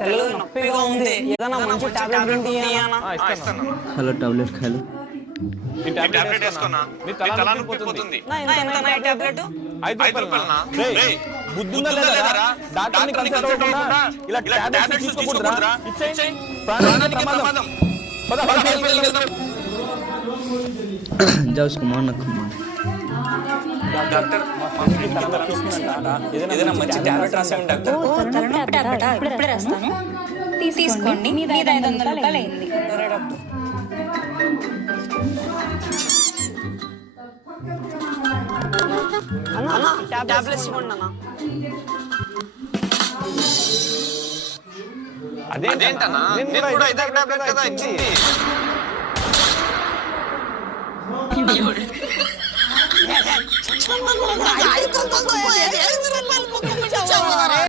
తెల్లగా నొప్పిగా ఉంది, ఏదైనా మంచి టాబ్లెట్ ఏంటి అన్న? హలో టాబ్లెట్ ఖాళీ. ఈ టాబ్లెట్ వేసుకున్నా నీ తల నొప్పి పోతుంది. ఎంత ఈ టాబ్లెట్? 5 రూపాయలనా? రేయ్ బుద్ధుందా లేదరా? డాక్టర్ని కన్సల్ట్ అవ్వకుండా ఇలా టాబ్లెట్స్ తీసుకోకూడదురా. ఇచ్చేయ్, ప్రాణానికి ప్రమాదం. పద హాస్పిటల్కి जाओ उसको मारना డాక్టర్ ఏదైనా మంచి టాబ్లెట్ రాసేయండి డాక్టర్. తలనొప్పి టాబ్లెట్ ఇప్పుడే రాస్తాను, తీసుకోండి. మీద 500 రూపాయలు అయింది. టాబ్లెట్స్ ఇవ్వండి అన్న. అదేంటన్నా నేను కూడా ఇదే టాబ్లెట్ కదా ఇచ్చింది.